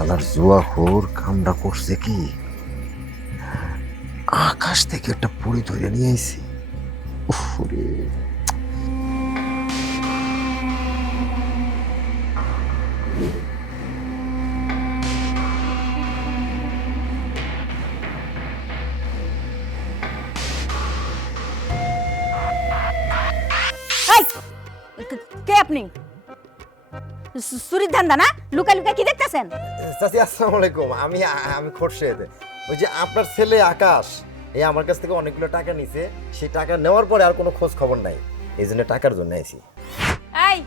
শালার জুয়াখোর কামটা করছে কি, আকাশ থেকে একটা পুরি ধরে নিয়ে আইছি। উফ রে। এই, কে আপনি? চুরির ধান্দা না? লুকা লুকা কি দেখতেছেন? চাচি আসসালামু আলাইকুম। আমি আমি খোরশেদ। ওই যে আপনার ছেলে আকাশ এই আমার কাছ থেকে অনেকগুলো টাকা নিছে, সেই টাকা নেওয়ার পরে আর কোনো খোঁজ খবর নাই, এই জন্য টাকার জন্য আইছি। এই,